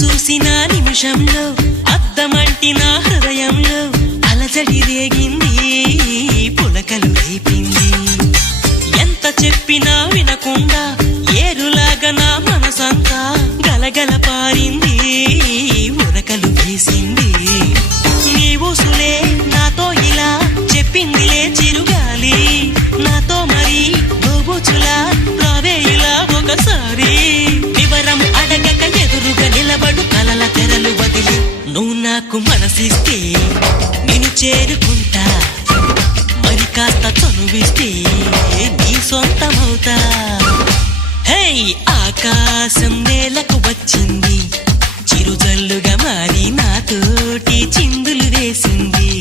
చూసిన నిమిషంలో అద్దమంటి నా హృదయంలో అలజడి రేగింది. చనువిస్తే నిన్ను చేరుకుంటా. మరి కాస్త చనువిస్తే నీ సొంతమవుతా. హే ఆకాశం నేలకు వచ్చింది. చిరుజల్లుగా మారి నాతోటి చిందులు వేసింది.